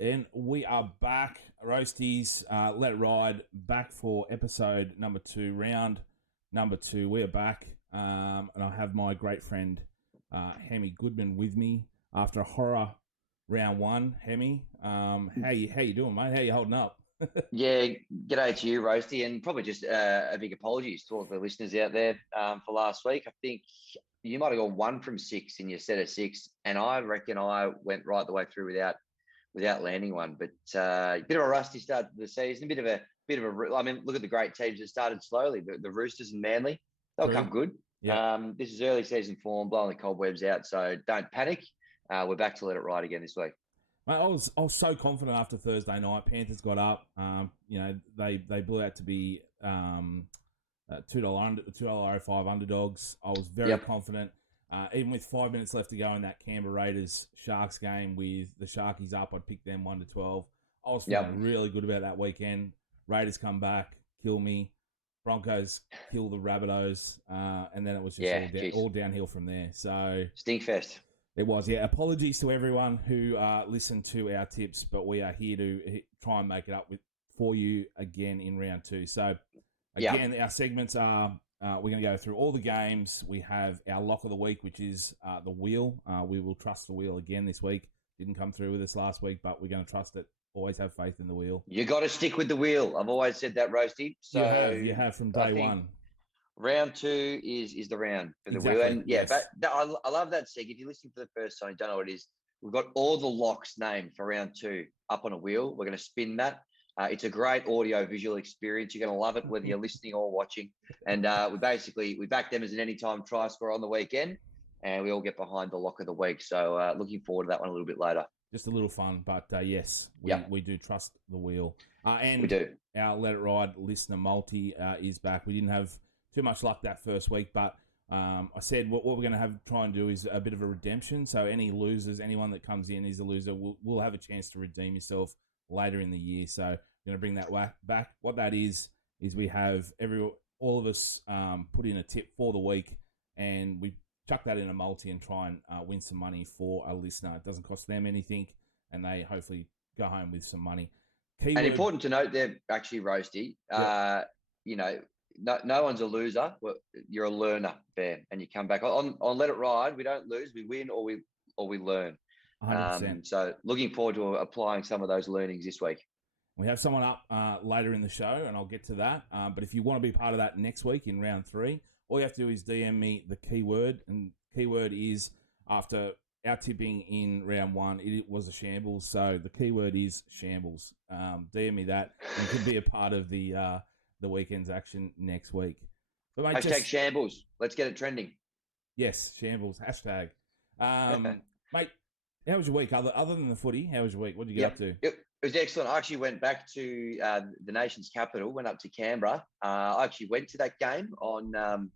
And we are back, Roasties. Let It Ride, back for episode number 2, round number 2. We are back, and I have my great friend Hammy Goodman with me after a horror round 1. Hammy, how you doing, mate? How you holding up? Yeah, g'day to you, Roasty, and probably just a big apologies to all the listeners out there for last week. I think you might have gone 1 from 6 in your set of 6, and I reckon I went right the way through without landing one. But a bit of a rusty start to the season, I mean, look at the great teams that started slowly. The Roosters and Manly, they'll True. come good. Yeah. This is early season form, blowing the cobwebs out, so don't panic. We're back to Let It Ride again this week. Mate, I was so confident after Thursday night. Panthers got up. They blew out to be $2.05 underdogs. I was very confident. Even with 5 minutes left to go in that Canberra Raiders Sharks game with the Sharkies up, I'd pick them 1-12. I was feeling really good about that weekend. Raiders come back, kill me. Broncos kill the Rabbitohs, and then it was just all downhill from there. So Stinkfest. It was, yeah. Apologies to everyone who listened to our tips, but we are here to try and make it up for you again in round 2. So, again, our segments are, we're going to go through all the games. We have our lock of the week, which is the wheel. We will trust the wheel again this week. Didn't come through with us last week, but we're going to trust it. Always have faith in the wheel. You got to stick with the wheel. I've always said that, Roasty. So you have from day one. Round 2 is the round for the wheel. And but I love that seg. If you're listening for the first time, you don't know what it is. We've got all the locks named for round 2 up on a wheel. We're going to spin that. It's a great audio visual experience. You're going to love it whether you're listening or watching. And we back them as an anytime try scorer on the weekend, and we all get behind the lock of the week. So looking forward to that one a little bit later. Just a little fun, but yes, we do trust the wheel. And we do. Our Let It Ride listener multi is back. We didn't have too much luck that first week, but I said what we're going to try and do is a bit of a redemption. So any losers, anyone that comes in is a loser, will have a chance to redeem yourself later in the year. So I'm going to bring that back. What that is we have all of us put in a tip for the week, and we chuck that in a multi and try and win some money for a listener. It doesn't cost them anything, and they hopefully go home with some money. And important to note there, actually, Roasty, no one's a loser. You're a learner there, and you come back on Let It Ride. We don't lose, we win, or we learn. 100%. So looking forward to applying some of those learnings this week. We have someone up later in the show, and I'll get to that. But if you want to be part of that next week in round 3, all you have to do is DM me the keyword, and keyword is after our tipping in round 1, it was a shambles. So the keyword is shambles. DM me that. You can be a part of the weekend's action next week. But mate, hashtag shambles. Let's get it trending. Yes, shambles. Hashtag. Mate, how was your week? Other than the footy, how was your week? What did you get up to? It was excellent. I actually went back to the nation's capital, went up to Canberra. I actually went to that game on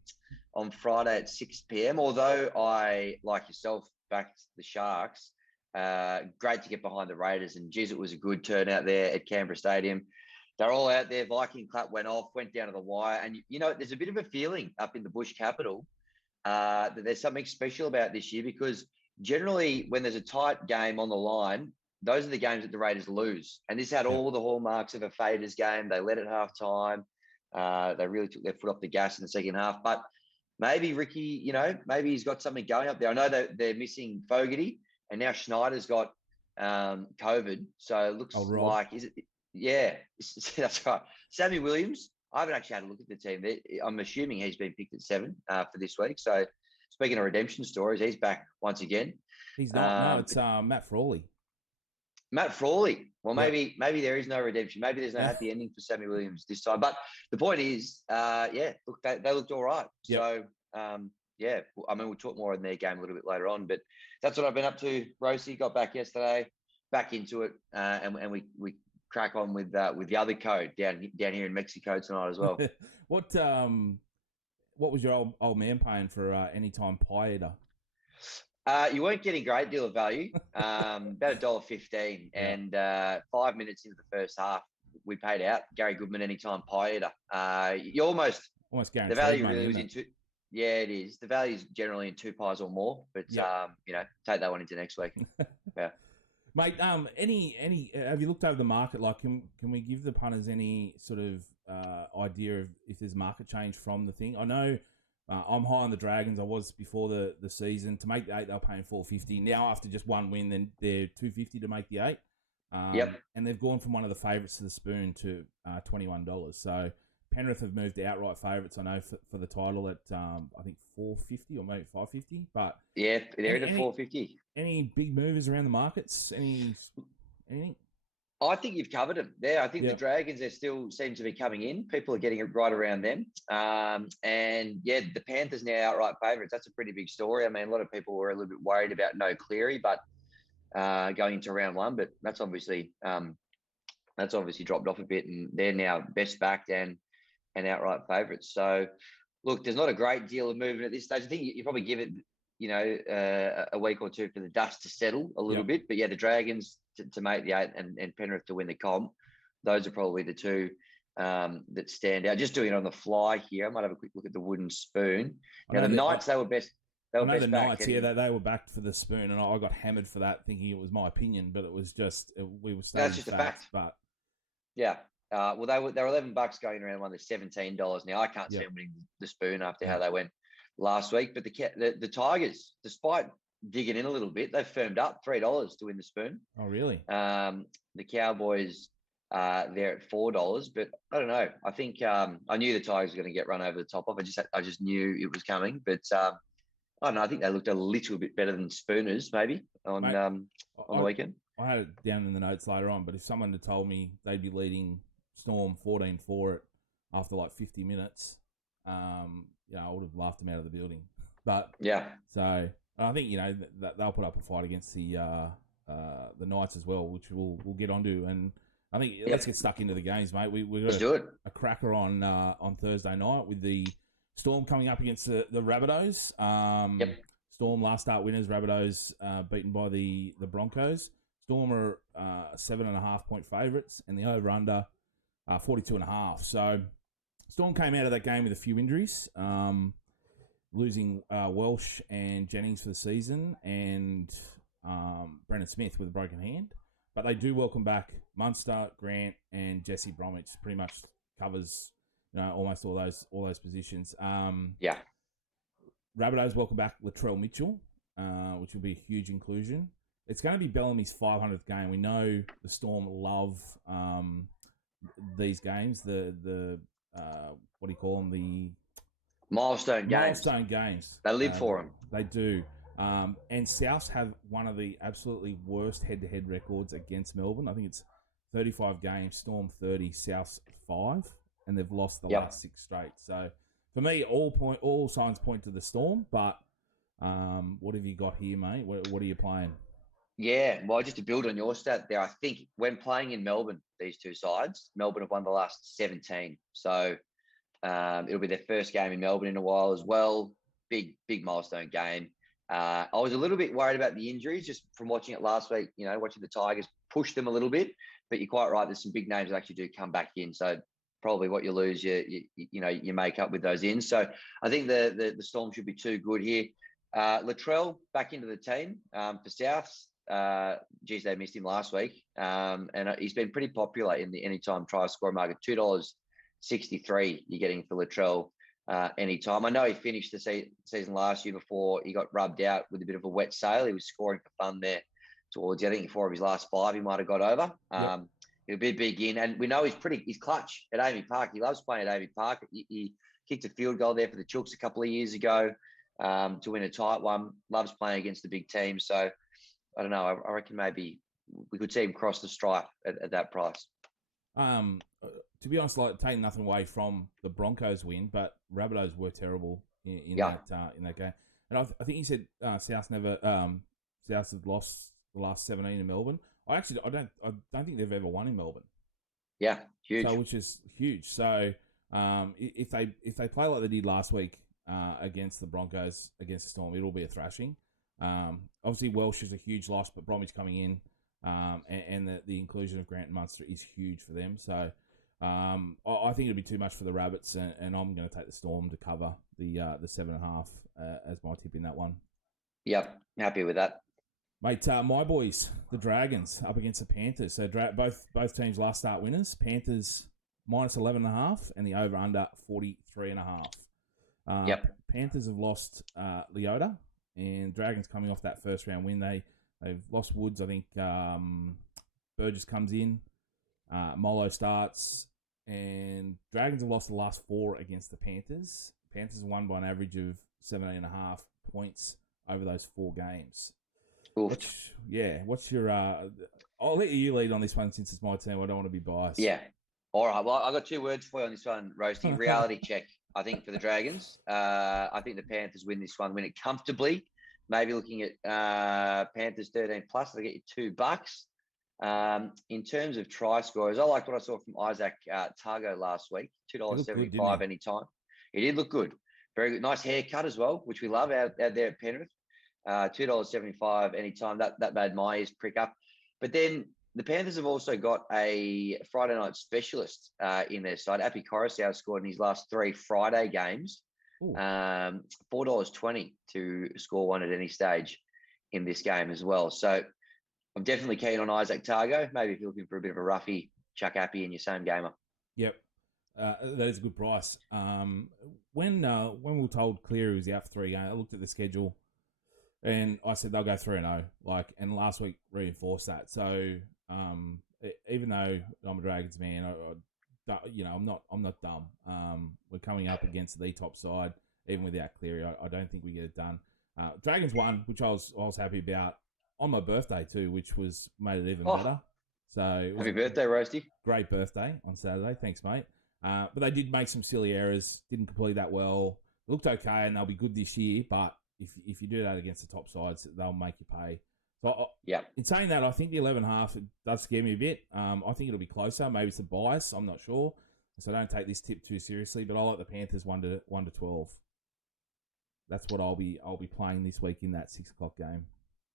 Friday at 6 p.m. Although I, like yourself, backed the Sharks, great to get behind the Raiders. And geez, it was a good turnout there at Canberra Stadium. They're all out there. Viking clap went off, went down to the wire. And, there's a bit of a feeling up in the Bush capital that there's something special about this year, because generally when there's a tight game on the line, those are the games that the Raiders lose. And this had all the hallmarks of a Faders game. They led at halftime. They really took their foot off the gas in the second half. But maybe Ricky, maybe he's got something going up there. I know that they're missing Fogarty, and now Schneider's got COVID. So it looks like, is it? Yeah, that's right. Sammy Williams, I haven't actually had a look at the team. I'm assuming he's been picked at 7 for this week. So speaking of redemption stories, he's back once again. He's not. No, it's Matt Frawley. Matt Frawley. Well, maybe there is no redemption. Maybe there's no happy ending for Sammy Williams this time. But the point is, look, they looked all right. Yep. So, I mean, we'll talk more in their game a little bit later on. But that's what I've been up to. Rosie got back yesterday, back into it, and we crack on with the other code down here in Mexico tonight as well. What was your old man paying for anytime pie eater? You weren't getting a great deal of value, about $1.15, and 5 minutes into the first half, we paid out Gary Goodman anytime pie eater. You almost guaranteed. The value really was in two. Yeah, it is. The value is generally in 2 pies or more, but take that one into next week. Yeah. Mate, any have you looked over the market? Like, can we give the punters any sort of idea of if there's market change from the thing? I know I'm high on the Dragons. I was before the season. To make the 8, they were paying $4.50. Now after just one win, then they're $2.50 to make the 8. Yep. And they've gone from one of the favourites to the Spoon to $21. So Penrith have moved to outright favourites, I know, for the title at, I think, $4.50 or maybe $5.50. But yeah, they're at $4.50. Any big movers around the markets? Anything? I think you've covered them there. I think the Dragons, they still seem to be coming in. People are getting it right around them. And yeah, the Panthers now outright favourites. That's a pretty big story. I mean, a lot of people were a little bit worried about no Cleary, but going into round one, but that's obviously dropped off a bit, and they're now best backed and outright favourites. So look, there's not a great deal of movement at this stage. I think you probably give it, a week or two for the dust to settle a little bit. But yeah, the Dragons to make the 8 and Penrith to win the comp. Those are probably the two that stand out. Just doing it on the fly here, I might have a quick look at the wooden spoon. Now, the Knights, they were best. I know the Knights, they were backed for the spoon, and I got hammered for that, thinking it was my opinion, but it was just we were stating that's just facts, a fact. But yeah, well, they were $11 going around one. They're $17 now. I can't see them winning the spoon after how they went last week. But the Tigers, despite digging in a little bit, they've firmed up $3 to win the spoon. Oh, really? The Cowboys, they're at $4, but I don't know. I think I knew the Tigers were going to get run over the top of. I just knew it was coming, but. I don't know. I think they looked a little bit better than Spooners, maybe, on the weekend. I had it down in the notes later on, but if someone had told me they'd be leading Storm 14-4 after like 50 minutes, I would have laughed them out of the building. But so I think that they'll put up a fight against the Knights as well, which we'll get onto. And I think let's get stuck into the games, mate. We've got a cracker on Thursday night with the Storm coming up against the Rabbitohs. Storm last start winners. Rabbitohs beaten by the Broncos. Storm are 7.5 point favourites, and the over/under 42.5. So Storm came out of that game with a few injuries, losing Welsh and Jennings for the season, and Brendan Smith with a broken hand. But they do welcome back Munster, Grant, and Jesse Bromwich. Pretty much covers almost all those positions. Rabbitohs welcome back Latrell Mitchell, which will be a huge inclusion. It's going to be Bellamy's 500th game. We know the Storm love these games. The what do you call them? The milestone games. They live for them. They do. And Souths have one of the absolutely worst head-to-head records against Melbourne. I think it's 35 games. Storm 30, Souths 5. And they've lost the last 6 straight. So for me, all signs point to the Storm. But what have you got here, mate? What are you playing? Yeah, well, just to build on your stat there, I think when playing in Melbourne, these two sides, Melbourne have won the last 17. So it'll be their first game in Melbourne in a while as well. Big milestone game. I was a little bit worried about the injuries just from watching it last week. Watching the Tigers push them a little bit. But you're quite right. There's some big names that actually do come back in. So probably what you lose, you make up with those in. So I think the Storm should be too good here. Latrell back into the team for Souths. They missed him last week, and he's been pretty popular in the anytime try score market. $2.63 you're getting for Latrell anytime. I know he finished the season last year before he got rubbed out with a bit of a wet sail. He was scoring for fun there towards, I think, 4 of his last 5 he might have got over. He'll be big in, and we know he's clutch at Amy Park. He loves playing at Amy Park. He kicked a field goal there for the Chooks a couple of years ago to win a tight one. Loves playing against the big team. So I don't know. I reckon maybe we could see him cross the stripe at that price. To be honest, like taking nothing away from the Broncos win, but Rabbitohs were terrible in that game. And I think you said South have lost the last 17 in Melbourne. I don't think they've ever won in Melbourne. Yeah, huge. So, which is huge. So if they play like they did last week against the Broncos, against the Storm, it'll be a thrashing. Obviously, Welsh is a huge loss, but Bromwich coming in and the inclusion of Grant and Munster is huge for them. So I think it'll be too much for the Rabbits, and I'm going to take the Storm to cover the 7.5 as my tip in that one. Yep, happy with that. Mate, my boys, the Dragons, up against the Panthers. So both teams last start winners. Panthers minus 11.5 and the over-under 43.5. Yep. Panthers have lost Leota, and Dragons coming off that first round win. They've lost Woods. I think Burgess comes in. Molo starts. And Dragons have lost the last 4 against the Panthers. Panthers have won by an average of 17.5 points over those 4 games. What's your... I'll let you lead on this one since it's my team. I don't want to be biased. Yeah. All right. Well, I've got 2 words for you on this one, Roasty. Reality check, I think, for the Dragons. I think the Panthers win this one, win it comfortably. Maybe looking at Panthers 13+, they'll get you $2. In terms of try scorers, I liked what I saw from Isaac Targo last week. $2.75 anytime. He did look good. Very good. Nice haircut as well, which we love out there at Penrith. $2.75 anytime. That made my ears prick up. But then the Panthers have also got a Friday night specialist in their side. Api Coruscant scored in his last 3 Friday games. $4.20 to score one at any stage in this game as well. So I'm definitely keen on Isaac Targo. Maybe if you're looking for a bit of a roughie, chuck Appy in your same gamer. Yep. That is a good price. When we were told Cleary was out for 3 games, I looked at the schedule and I said they'll go 3-0. And last week reinforced that. So even though I'm a Dragons man, I'm not dumb. We're coming up against the top side, even without Cleary. I don't think we get it done. Dragons won, which I was happy about on my birthday too, which made it even better. So happy birthday, Roasty! Great birthday on Saturday. Thanks, mate. But they did make some silly errors. Didn't complete that well. Looked okay, and they'll be good this year. But if you do that against the top sides, they'll make you pay. So in saying that, I think the 11.5 does scare me a bit. I think it'll be closer. Maybe it's a bias. I'm not sure. So don't take this tip too seriously. But I like the Panthers 1 to 12. That's what I'll be playing this week in that 6 o'clock game.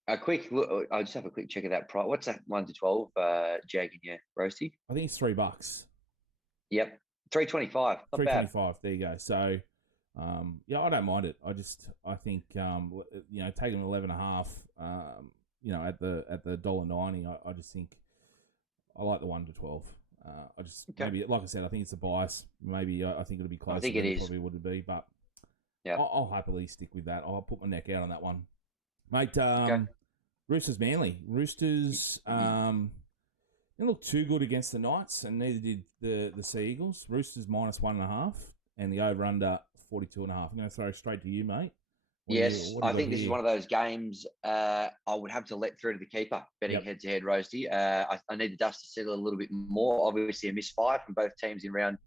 A quick look. I'll just have a quick check of that price. What's that 1 to 12? Jag in your Roasty? I think it's $3. Yep, $3.25. $3.25. There you go. So, I don't mind it. I think taking 11.5. At the $1.90. I just think I like the 1 to 12. Maybe, like I said, I think it's a bias. Maybe I think it'll be closer. I think it is. Probably would be, but I'll happily stick with that. I'll put my neck out on that one. Mate, Roosters Manly. Roosters didn't look too good against the Knights, and neither did the Sea Eagles. Roosters minus 1.5, and the over-under 42.5. I'm going to throw straight to you, mate. Yes, I think this is one of those games I would have to let through to the keeper, betting head-to-head, Roasty. I need the dust to settle a little bit more. Obviously, a misfire from both teams in round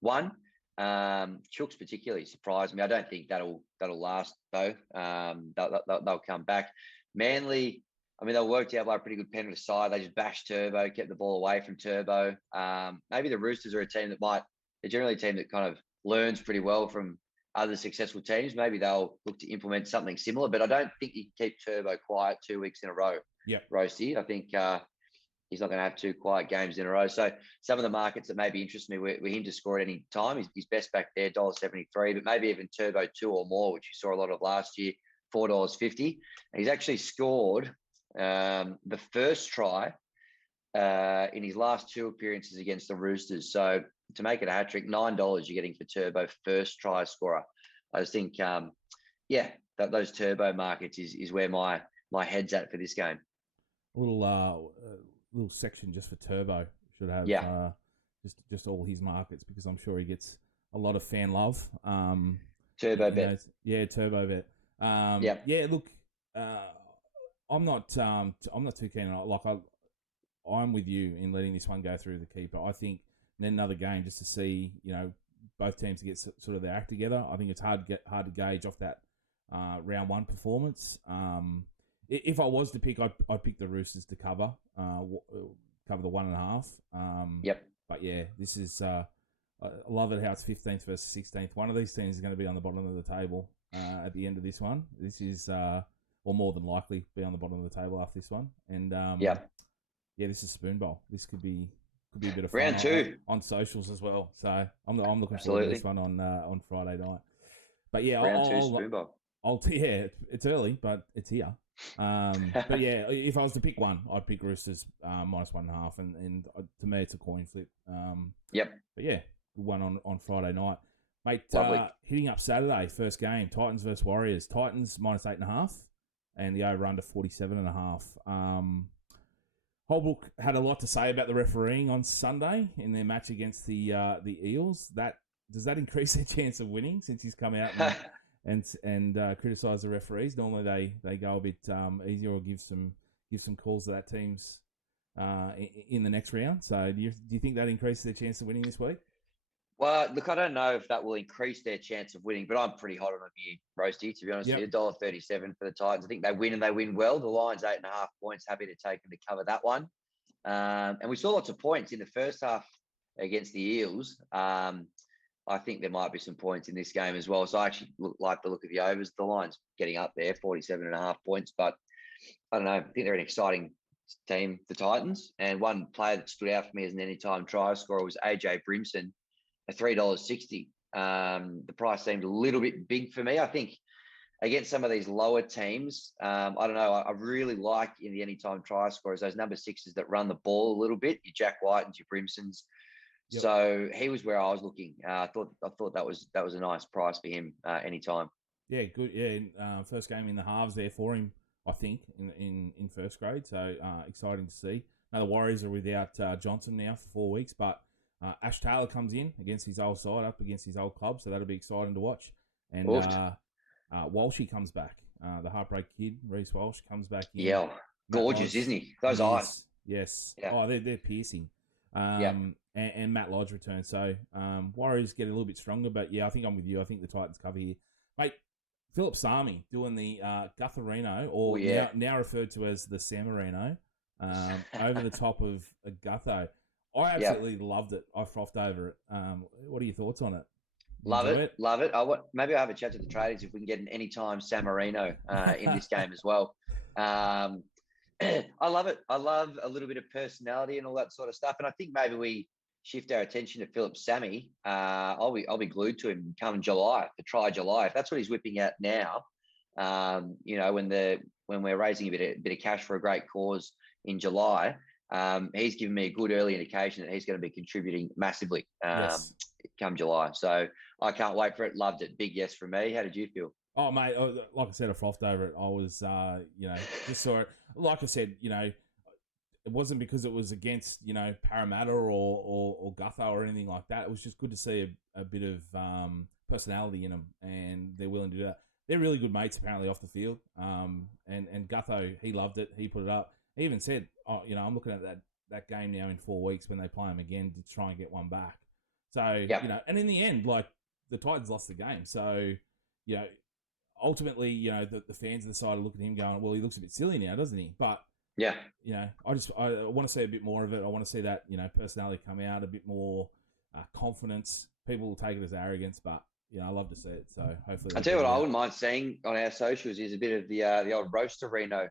1. Chooks particularly surprised me. I don't think that'll last though. They'll come back. Manly, they worked out by a pretty good Penrith side. They just bashed Turbo, kept the ball away from Turbo. Maybe the Roosters are a team they're generally a team that kind of learns pretty well from other successful teams. Maybe they'll look to implement something similar, but I don't think you can keep Turbo quiet 2 weeks in a row. Yeah, Roasty. I think he's not going to have 2 quiet games in a row. So some of the markets that maybe interest me were him to score at any time. He's best back there, $1.73, but maybe even Turbo 2 or more, which you saw a lot of last year, $4.50. And he's actually scored the first try in his last 2 appearances against the Roosters. So to make it a hat trick, $9 you're getting for Turbo, first try scorer. I just think, that those Turbo markets is where my head's at for this game. Little section just for Turbo. Should have just all his markets, because I'm sure he gets a lot of fan love. Turbo bet. Turbo bet. Look, I'm not too keen on it. I'm with you in letting this one go through the keeper. I think then another game just to see, both teams to get sort of their act together. I think it's hard to gauge off that round 1 performance. If I was to pick, I'd pick the Roosters to cover the 1.5. But this is I love it how it's 15th versus 16th. One of these teams is going to be on the bottom of the table at the end of this one. This is or more than likely be on the bottom of the table after this one. And this is Spoon Bowl. This could be a bit of fun round 2 on socials as well. So I'm looking forward to this one on Friday night. But round 2 Spoon Bowl. It's early, but it's here. But yeah, if I was to pick one, I'd pick Roosters -1.5, and to me it's a coin flip. Yep. But yeah, good one on Friday night, mate. Lovely. Hitting up Saturday, first game, Titans versus Warriors. Titans -8.5, and the over under 47.5. Holbrook had a lot to say about the refereeing on Sunday in their match against the Eels. Does that increase their chance of winning since he's come out and criticise the referees? Normally they go a bit easier or give some calls to that team's in the next round. So do you think that increases their chance of winning this week? Well, look, I don't know if that will increase their chance of winning, but I'm pretty hot on them here, Roasty, to be honest with you. $1.37 for the Titans. I think they win and they win well. The line's 8.5 points. Happy to take them to cover that one. And we saw lots of points in the first half against the Eels. I think there might be some points in this game as well. So I actually like the look of the overs. The line's getting up there, 47.5 points. But I don't know. I think they're an exciting team, the Titans. And one player that stood out for me as an anytime try scorer was AJ Brimson at $3.60. The price seemed a little bit big for me. I think against some of these lower teams, I don't know. I really like in the anytime try scorers those number sixes that run the ball a little bit. Your Jack White and your Brimsons. Yep. So he was where I was looking. I thought that was a nice price for him anytime. Yeah, good. Yeah, first game in the halves there for him, I think, in first grade. So exciting to see. Now the Warriors are without Johnson now for 4 weeks, but Ash Taylor comes in against his old side, up against his old club, so that'll be exciting to watch. And Walshy comes back. The Heartbreak Kid, Reece Walsh, comes back in. Yeah, gorgeous, isn't he? Those eyes. Yes. Yeah. Oh, they're piercing. And Matt Lodge returns. So Warriors get a little bit stronger, but yeah, I think I'm with you. I think the Titans cover here. Mate, Philip Sami doing the Gutherino, or now referred to as the Sammarino, over the top of a Gutho. I absolutely loved it. I frothed over it. What are your thoughts on it? Love it. Maybe I'll have a chat to the traders if we can get an anytime Sammarino in this game as well. I love it. I love a little bit of personality and all that sort of stuff. And I think maybe we shift our attention to Philip Sami. I'll be glued to him come July, the Try July. If that's what he's whipping out now, when we're raising a bit of cash for a great cause in July, he's given me a good early indication that he's going to be contributing massively come July. So I can't wait for it. Loved it. Big yes from me. How did you feel? Oh, mate, like I said, I frothed over it. I was, just saw it. Like I said, it wasn't because it was against, Parramatta or Gutho or anything like that. It was just good to see a bit of personality in them, and they're willing to do that. They're really good mates, apparently, off the field. And Gutho, he loved it. He put it up. He even said, I'm looking at that game now in 4 weeks when they play them again to try and get one back. So, and in the end, like, the Titans lost the game. So, ultimately, the fans of the side are looking at him going, well, he looks a bit silly now, doesn't he? But, I want to see a bit more of it. I want to see that, personality come out, a bit more confidence. People will take it as arrogance, but, I love to see it. So hopefully... I'll tell you what I wouldn't mind seeing on our socials is a bit of the old roasterino.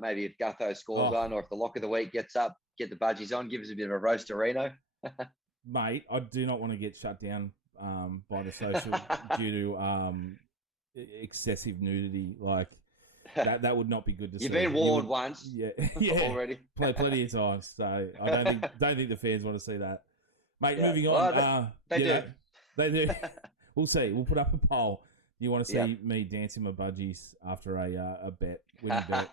Maybe if Gutho scores one, or if the lock of the week gets up, get the budgies on, give us a bit of a roasterino. Mate, I do not want to get shut down by the social due to excessive nudity. Like that would not be good to see. You've been warned once, already. Plenty of times. So I don't think the fans want to see that, mate. Moving on, they do. They do. We'll see. We'll put up a poll. Do you want to see me dancing my budgies after a winning bet?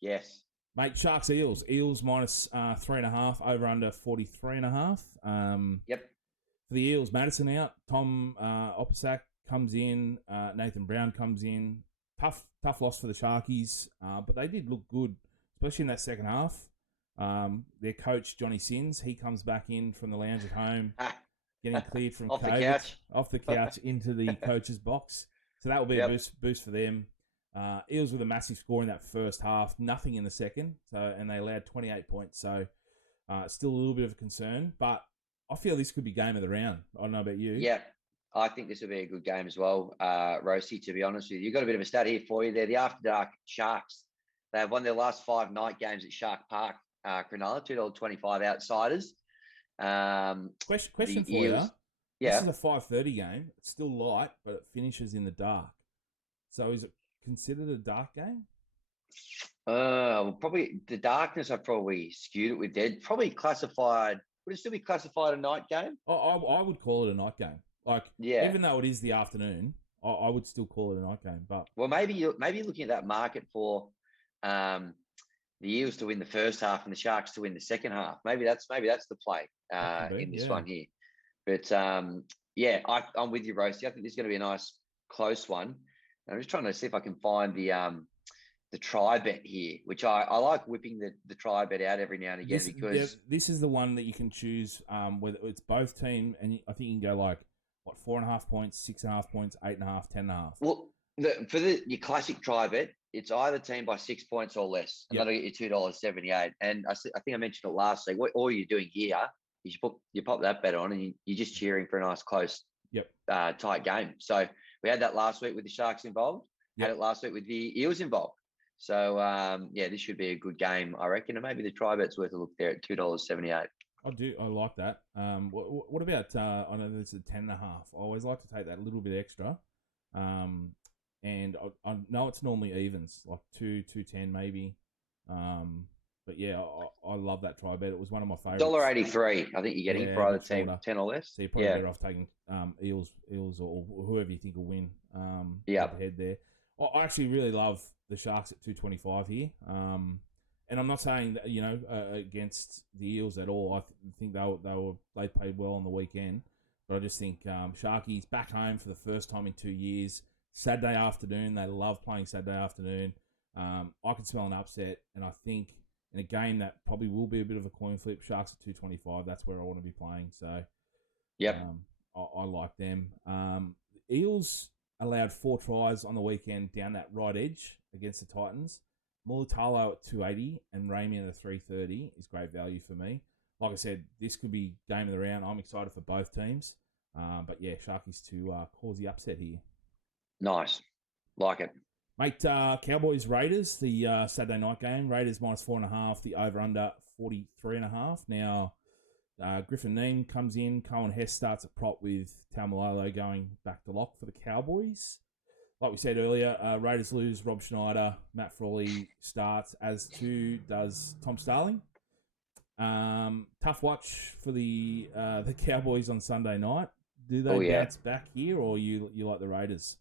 Yes. Mate, Sharks Eels. Eels -3.5, over under 43.5. Yep. For the Eels, Madison out. Tom Opasak comes in. Nathan Brown comes in. Tough loss for the Sharkies, but they did look good, especially in that second half. Their coach, Johnny Sins, he comes back in from the lounge at home, getting cleared from off the couch into the coach's box. So that will be a boost for them. Eels with a massive score in that first half, nothing in the second, and they allowed 28 points. So still a little bit of a concern, but I feel this could be game of the round. I don't know about you. Yeah, I think this will be a good game as well, Roasty, to be honest with you. You've got a bit of a stat here for you. They're the After Dark Sharks. They have won their last 5 night games at Shark Park, Cronulla, $2.25 outsiders. Question for Eels, you. This is a 5:30 game. It's still light, but it finishes in the dark. So is it considered a dark game? Well, probably the darkness. I probably skewed it with dead. Probably classified. Would it still be classified a night game? I would call it a night game. Like, Yeah. even though it is the afternoon, I would still call it a night game. But Well, maybe you're looking at that market for um, the Eels to win the first half and the Sharks to win the second half. Maybe that's the play that could be, in this yeah. one here. But yeah, I'm with you, Roasty. I think this is going to be a nice close one. I'm just trying to see if I can find the try bet here, which I like whipping the try bet out every now and again because this is the one that you can choose whether it's both team, and I think you can go like what 4.5 points, 6.5 points, 8.5, 10.5. Well, for your classic try bet, it's either team by 6 points or less, and that'll get you $2.78. And I think I mentioned it last week. What all you're doing here is you pop that bet on, and you're just cheering for a nice close, tight game. So we had that last week with the Sharks involved. Had it last week with the Eels involved. So yeah, this should be a good game, I reckon. And maybe the try bet's worth a look there at $2.78. I like that. What about I know there's a 10.5. I always like to take that little bit extra. And I know it's normally evens, like 2.10 maybe. But yeah, I love that try bet. It was one of my favorites. $1.83, I think you're getting for either team, 10 or less. So you're probably better off taking Eels or whoever you think will win. Head there. I actually really love the Sharks at 2.25 here. And I'm not saying that, against the Eels at all. I think they played well on the weekend, but I just think Sharkies back home for the first time in 2 years. Saturday afternoon, they love playing Saturday afternoon. I can smell an upset, and I think in a game that probably will be a bit of a coin flip, Sharks at 2.25. That's where I want to be playing. So, I like them. The Eels allowed 4 tries on the weekend down that right edge against the Titans. Mulatalo at 2.80 and Ramian at 3.30 is great value for me. Like I said, this could be game of the round. I'm excited for both teams. But yeah, Sharkies to cause the upset here. Nice. Like it. Mate, Cowboys Raiders, the Saturday night game. Raiders -4.5, the over-under 43.5. Now, Griffin Neem comes in. Cohen Hess starts at prop with Taumalolo going back to lock for the Cowboys. Like we said earlier, Raiders lose Rob Schneider. Matt Frawley starts, as too does Tom Starling. Tough watch for the Cowboys on Sunday night. Do they bounce back here, or you like the Raiders?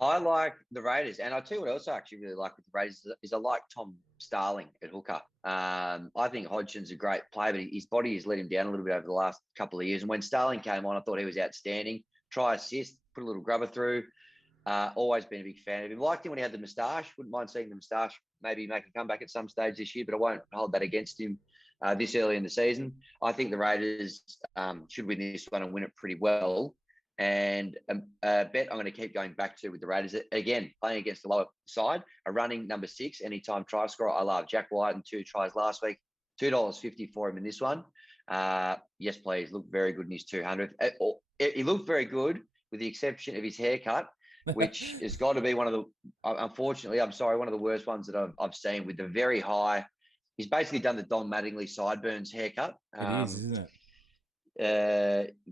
I like the Raiders, and I'll tell you what else I actually really like with the Raiders is I like Tom Starling at hooker. I think Hodgson's a great player, but his body has let him down a little bit over the last couple of years. And when Starling came on, I thought he was outstanding. Try assist, put a little grubber through. Always been a big fan of him. Liked him when he had the moustache. Wouldn't mind seeing the moustache maybe make a comeback at some stage this year, but I won't hold that against him this early in the season. I think the Raiders should win this one and win it pretty well. And a bet I'm going to keep going back to with the Raiders, again, playing against the lower side, a running number 6, anytime try scorer. I love Jack White and 2 tries last week, $2.50 for him in this one. Yes, please. Looked very good in his 200th. He looked very good with the exception of his haircut, which has got to be one of the, unfortunately, I'm sorry, one of the worst ones that I've seen with the very high. He's basically done the Don Mattingly sideburns haircut. It is, isn't it?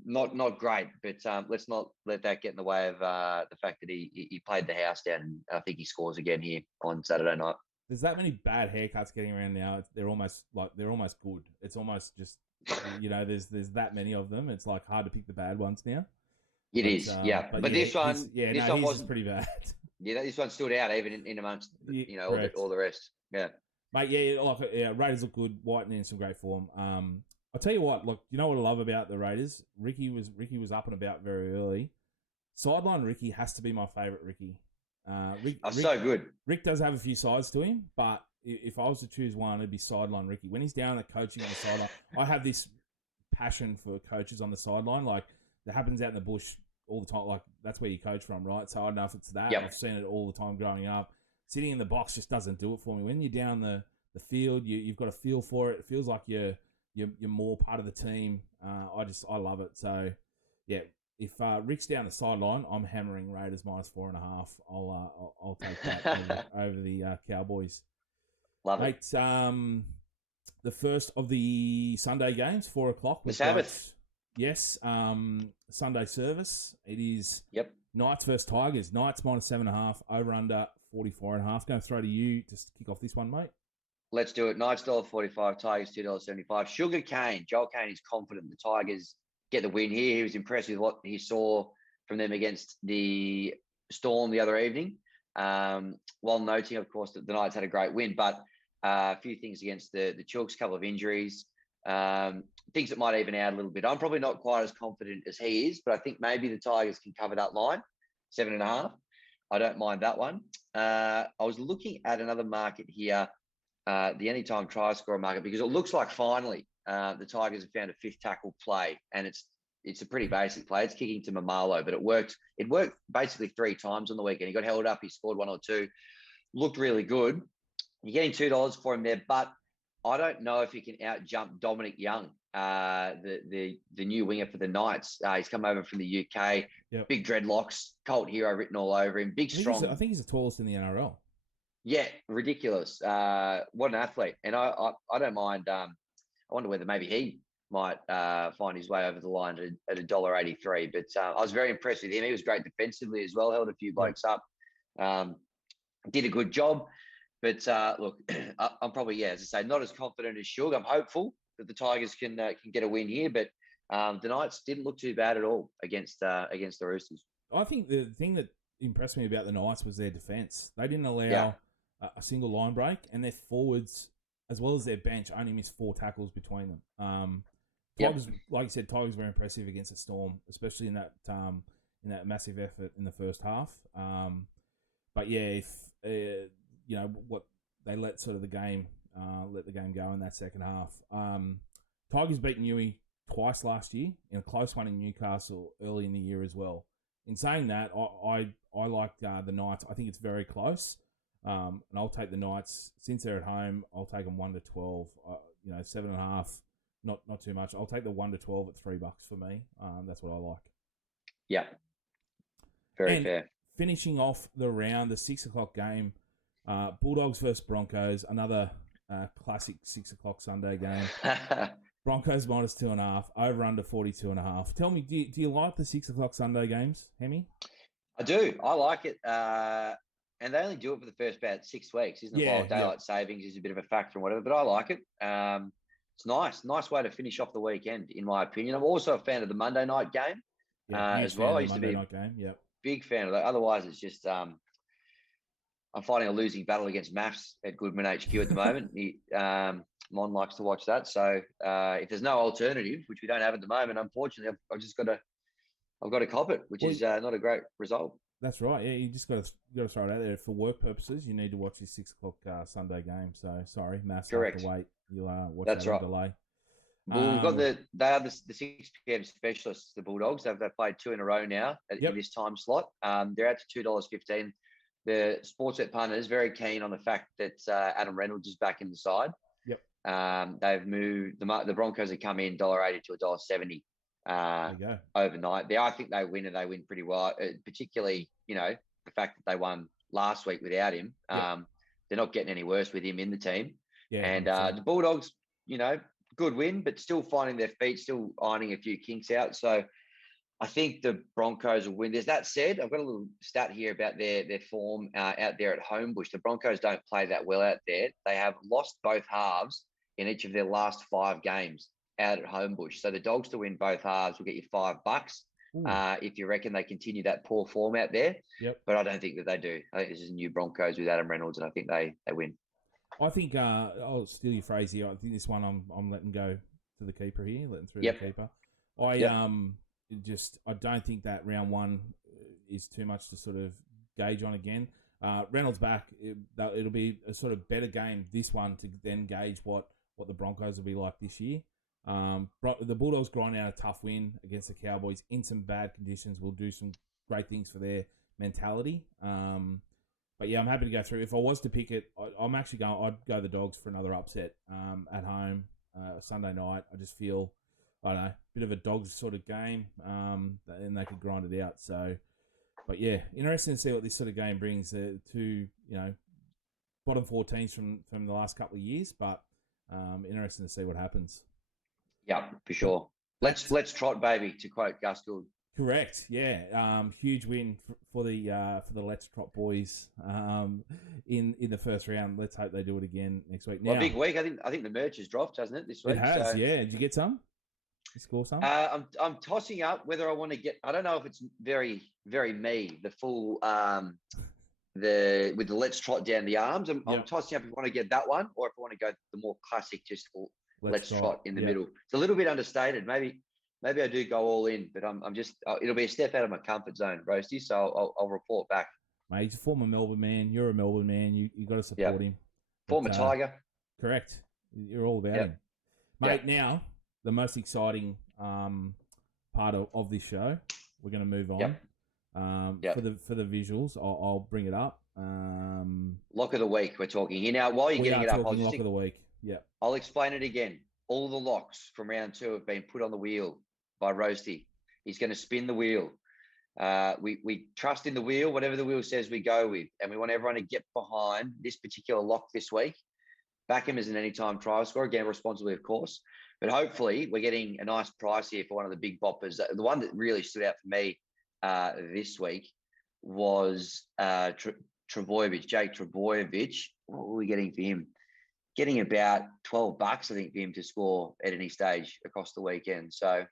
Not great, but let's not let that get in the way of the fact that he played the house down, and I think he scores again here on Saturday night. There's that many bad haircuts getting around now. They're almost good. It's almost just there's that many of them. It's like hard to pick the bad ones now. It is, yeah. But this one, this one was pretty bad. Yeah, this one stood out even in amongst all the rest. Yeah, mate. Raiders look good. White in some great form. I'll tell you what, look, you know what I love about the Raiders? Ricky was up and about very early. Sideline Ricky has to be my favourite Ricky. Rick, so good. Rick does have a few sides to him, but if I was to choose one, it'd be sideline Ricky. When he's down at coaching on the sideline, I have this passion for coaches on the sideline. Like, that happens out in the bush all the time. Like, that's where you coach from, right? So I don't know if it's that. Yep. I've seen it all the time growing up. Sitting in the box just doesn't do it for me. When you're down the field, you've got a feel for it. It feels like you're more part of the team. I love it. So, yeah, if Rick's down the sideline, I'm hammering Raiders -4.5. I'll take that over the Cowboys. Love it. The first of the Sunday games, 4:00. The Sabbath. Yes, Sunday service. It is Knights versus Tigers. Knights -7.5, over under $44.5. Going to throw to you just to kick off this one, mate. Let's do it. $9.45, Tigers $2.75. Sugar Cane. Joel Cane is confident the Tigers get the win here. He was impressed with what he saw from them against the Storm the other evening. While noting, of course, that the Knights had a great win, but a few things against the Chooks, a couple of injuries, things that might even out a little bit. I'm probably not quite as confident as he is, but I think maybe the Tigers can cover that line, 7.5. I don't mind that one. I was looking at another market here, the anytime try scorer market, because it looks like finally the Tigers have found a fifth tackle play, and it's a pretty basic play. It's kicking to Mamalo, but it worked basically 3 times on the weekend. He got held up, he scored 1 or 2, looked really good. You're getting $2 for him there, but I don't know if he can out jump Dominic Young, the new winger for the Knights. He's come over from the UK, Yep. Big dreadlocks, cult hero written all over him, big, strong. I think he's the tallest in the NRL. Yeah, ridiculous. What an athlete. And I don't mind. I wonder whether maybe he might find his way over the line at $1.83. But I was very impressed with him. He was great defensively as well, held a few blokes up, did a good job. But look, I'm probably, as I say, not as confident as Shug. I'm hopeful that the Tigers can get a win here. But the Knights didn't look too bad at all against the Roosters. I think the thing that impressed me about the Knights was their defence. They didn't allow a single line break, and their forwards, as well as their bench, only missed 4 tackles between them. Tigers, like you said, Tigers were impressive against the Storm, especially in that massive effort in the first half. But yeah, if what they let sort of the game go in that second half. Tigers beat Newey twice last year in a close one in Newcastle early in the year as well. In saying that, I like the Knights. I think it's very close. And I'll take the Knights since they're at home. I'll take them 1-12. 7.5, not too much. I'll take the 1-12 at $3 for me. That's what I like. Yeah, very fair. Finishing off the round, the 6:00 game, Bulldogs versus Broncos. Another classic 6:00 Sunday game. Broncos -2.5, over under 42.5. Tell me, do you like the 6:00 Sunday games, Hemi? I do. I like it. And they only do it for the first about 6 weeks, isn't it? While daylight savings is a bit of a factor and whatever, but I like it. It's nice way to finish off the weekend, in my opinion. I'm also a fan of the Monday night game as well. I used to be a big fan of that. Otherwise, it's just I'm fighting a losing battle against maths at Goodman HQ at the moment. Mon likes to watch that. So if there's no alternative, which we don't have at the moment, unfortunately, I've got to cop it, which is not a great result. That's right. Yeah, you just got to throw it out there for work purposes. You need to watch this 6:00 Sunday game. So sorry, maths. Correct. Have to wait. You'll watch That's that right. delay. Well, we've got the 6 p.m. specialists, the Bulldogs. They've played 2 in a row now in this time slot. They're out to $2.15. The Sportsbet punter is very keen on the fact that Adam Reynolds is back in the side. Yep. They've moved the Broncos have come in $1.80 to $1.70 overnight. I think they win, and they win pretty well. Particularly, the fact that they won last week without him. Yep. They're not getting any worse with him in the team. Yeah, and the Bulldogs, good win, but still finding their feet, still ironing a few kinks out. So I think the Broncos will win this. That said, I've got a little stat here about their form out there at Homebush. The Broncos don't play that well out there. They have lost both halves in each of their last 5 games out at Homebush. So the Dogs to win both halves will get you $5 if you reckon they continue that poor form out there. Yep. But I don't think that they do. I think this is new Broncos with Adam Reynolds, and I think they win. I think I'll steal your phrase here. I think this one I'm letting go to the keeper here, letting through the keeper. I don't think that round 1 is too much to sort of gauge on again. Reynolds back, it'll be a sort of better game, this one, to then gauge what the Broncos will be like this year. The Bulldogs grind out a tough win against the Cowboys in some bad conditions. Will do some great things for their mentality. But yeah, I'm happy to go through. If I was to pick it, I'd go the Dogs for another upset at home Sunday night. I just feel, I don't know, a bit of a Dogs sort of game, and they could grind it out. So, but yeah, interesting to see what this sort of game brings to bottom 4 teams from the last couple of years. But interesting to see what happens. Yeah, for sure. Let's trot, baby, to quote Gus Gould. Correct. Yeah. Huge win for the Let's Trot boys. In the first round. Let's hope they do it again next week. Now, Well, big week. I think the merch has dropped, hasn't it, this week? It has. So, Yeah. Did you get some? You score some? I'm tossing up whether I want to get. I don't know if it's very very me the full with the Let's Trot down the arms. I'm tossing up if I want to get that one or if I want to go the more classic just Let's Trot in the middle. It's a little bit understated. Maybe I do go all in, but I'm just it'll be a step out of my comfort zone, Roasty. So I'll report back. Mate, he's a former Melbourne man. You're a Melbourne man. You got to support him. Former Tiger. Correct. You're all about him, mate. Now the most exciting part of this show. We're going to move on. For the visuals, I'll bring it up. Lock of the week. We're talking here now. While you're getting it up, lock of the week. Yeah. I'll explain it again. All the locks from round 2 have been put on the wheel by Roasty. He's going to spin the wheel. We trust in the wheel. Whatever the wheel says, we go with. And we want everyone to get behind this particular lock this week. Back him as an anytime trial scorer. Gamble responsibly, of course. But hopefully, we're getting a nice price here for one of the big boppers. The one that really stood out for me this week was Trbojevic, Jake Trbojevic. What were we getting for him? Getting about $12, I think, for him to score at any stage across the weekend. So,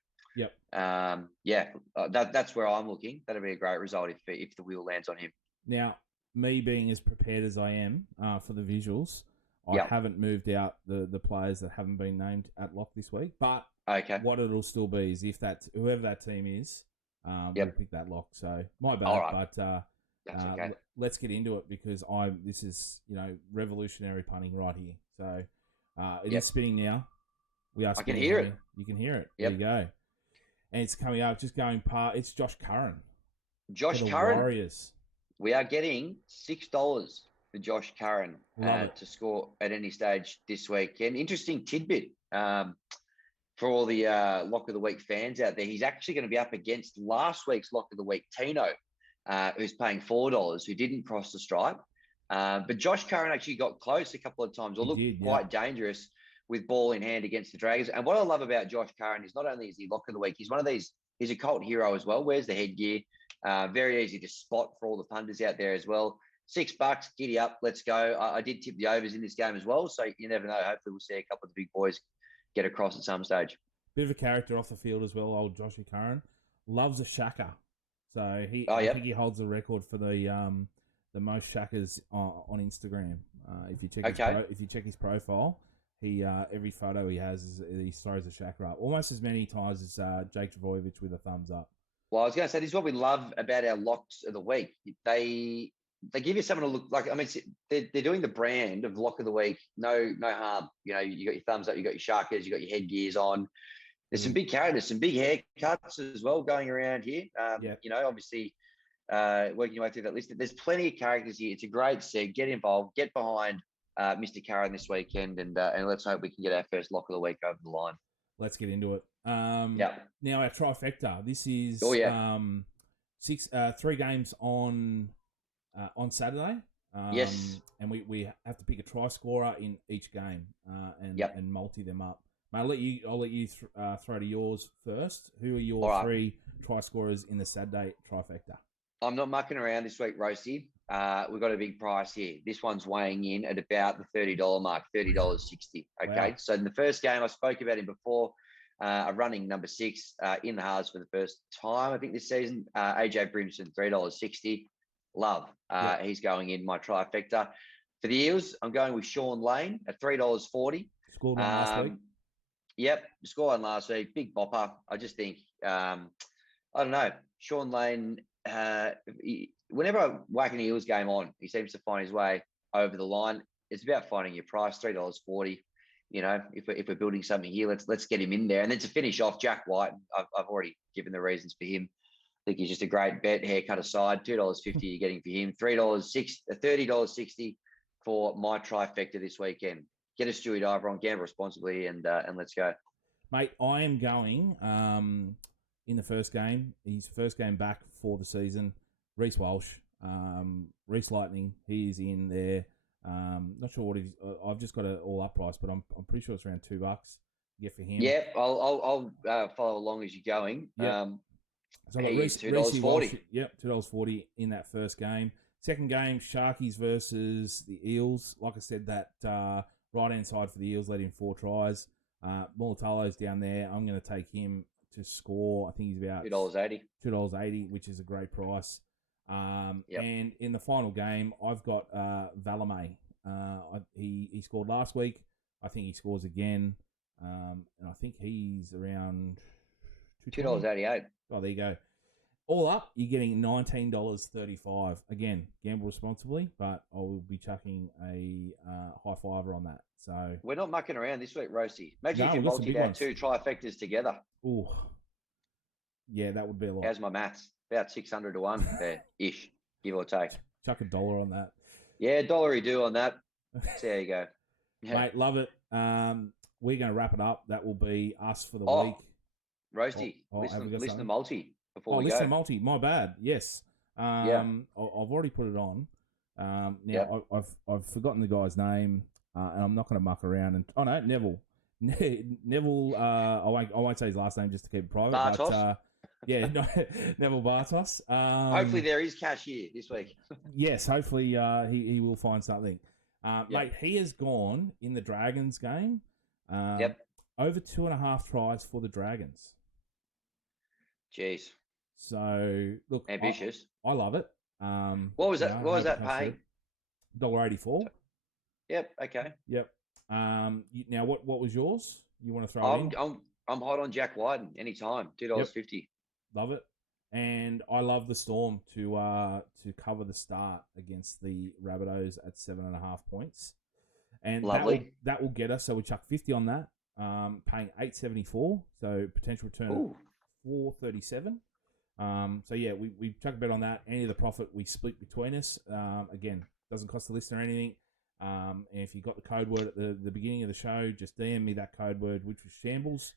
that's where I'm looking. That'll be a great result if the wheel lands on him. Now, me being as prepared as I am for the visuals, I haven't moved out the players that haven't been named at lock this week. But what it'll still be is if whoever that team is, we'll pick that lock. So my bad, but that's okay. Let's get into it because this is revolutionary punting right here. So it is spinning now. We are. Spinning. I can hear it. You can hear it. There you go. And it's coming up, just going past. It's Josh Curran. Josh Curran. Warriors. We are getting $6 for Josh Curran to score at any stage this week. An interesting tidbit for all the Lock of the Week fans out there. He's actually going to be up against last week's Lock of the Week, Tino, who's paying $4, who didn't cross the stripe. But Josh Curran actually got close a couple of times, or looked quite dangerous with ball in hand against the Dragons. And what I love about Josh Curran is not only is he Lock of the Week, he's a cult hero as well. Wears the headgear. Very easy to spot for all the punters out there as well. $6, giddy up, let's go. I did tip the overs in this game as well, so you never know. Hopefully we'll see a couple of the big boys get across at some stage. Bit of a character off the field as well, old Joshy Curran. Loves a shacker. So I think he holds the record for the most shackers on Instagram. If you check his profile, he every photo he has is he throws a shacker up almost as many times as Jake Trbojevic with a thumbs up. Well, I was going to say this is what we love about our locks of the week. They give you something to look like. I mean, they're doing the brand of lock of the week. No harm. You got your thumbs up, you got your sharkers, you got your headgears on. There's some big characters, some big haircuts as well going around here. Obviously, working your way through that list. There's plenty of characters here. It's a great set. Get involved. Get behind Mr. Curran this weekend, and let's hope we can get our first lock of the week over the line. Let's get into it. Now our TRY-Fecta. This is 3 games on Saturday. Yes. And we have to pick a try scorer in each game and multi them up. Mate, I'll let you throw to yours first. Who are your 3 try scorers in the Saturday TRY-Fecta? I'm not mucking around this week, Roasty. We've got a big price here. This one's weighing in at about the $30 mark, $30.60. Okay. Wow. So in the first game, I spoke about him before, running number 6 in the halves for the first time, I think this season. AJ Brimson, $3.60. Love. He's going in my TRY-Fecta. For the Eels, I'm going with Sean Lane at $3.40. Scored one last week. Yep, scored one last week. Big bopper. I just think, I don't know, Sean Lane, whenever I whack an Eels game on, he seems to find his way over the line. It's about finding your price, $3.40. If we're building something here, let's get him in there. And then to finish off, Jack White, I've already given the reasons for him. I think he's just a great bet, haircut aside. $2.50 you're getting for him. $30.60 for my TRY-Fecta this weekend. Get a Stewie Diver on, Gamble responsibly, and let's go. Mate, I am going in the first game. His first game back for the season. Reece Walsh, Reece Lightning. He's in there. Not sure what he's. I've just got an all-up price, but I'm pretty sure it's around $2. Get for him. Yeah, I'll follow along as you're going. Yep. So I got He's $2.40. Yep, $2.40 in that first game. Second game, Sharkies versus the Eels. Like I said, that right-hand side for the Eels led in 4 tries. Mulatalo's down there. I'm going to take him to score. I think he's about $2.80. $2.80, which is a great price. Yep. And in the final game, I've got Valame. He scored last week. I think he scores again. And I think he's around $2.88. Oh, there you go. All up, you're getting $19.35. Again, gamble responsibly, but I will be chucking a high fiver on that. So we're not mucking around this week, Roasty. Imagine if you we've got some big multi our ones. 2 trifectas together. Ooh, yeah, that would be a lot. How's my maths? About 600 to 1 there, ish, give or take. Chuck $1 on that. Yeah, $1 do on that. So there you go. Yeah. Mate, love it. We're going to wrap it up. That will be us for the week. Roasty, listen to multi before we go. Listen to multi. My bad. Yes. I've already put it on. Now I've forgotten the guy's name, and I'm not going to muck around. And oh no, Neville. Neville. I won't say his last name just to keep it private. Bartos. But, Neville Bartos. Hopefully there is cash here this week. Yes, hopefully he will find something. Mate, he has gone in the Dragons game. Over 2.5 tries for the Dragons. Jeez. So look, ambitious. I love it. What was that? What was that paying? $1.84. Yep. Okay. Yep. Now what was yours? You want to throw it in? I'm hot on Jack Wyden anytime. $2.50. Love it. And I love the Storm to cover the start against the Rabbitohs at 7.5 points. And lovely. That will get us. So we chuck 50 on that. Paying $8.74. So potential return of $4.37. So yeah, we chuck a bet on that. Any of the profit we split between us. Again, doesn't cost the listener anything. And if you got the code word at the beginning of the show, just DM me that code word, which was Shambles,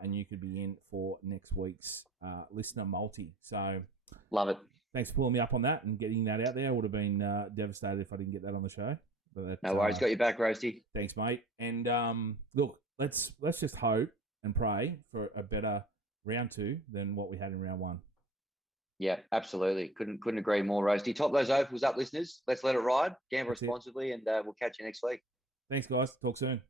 and you could be in for next week's listener multi. So love it. Thanks for pulling me up on that and getting that out there. I would have been devastated if I didn't get that on the show. But no worries, got your back, Roasty. Thanks, mate. And look, let's just hope and pray for a better round 2 than what we had in round 1. Yeah, absolutely. Couldn't agree more, Roasty. Top those opals up, listeners. Let's let it ride. Gamble responsibly, and we'll catch you next week. Thanks, guys. Talk soon.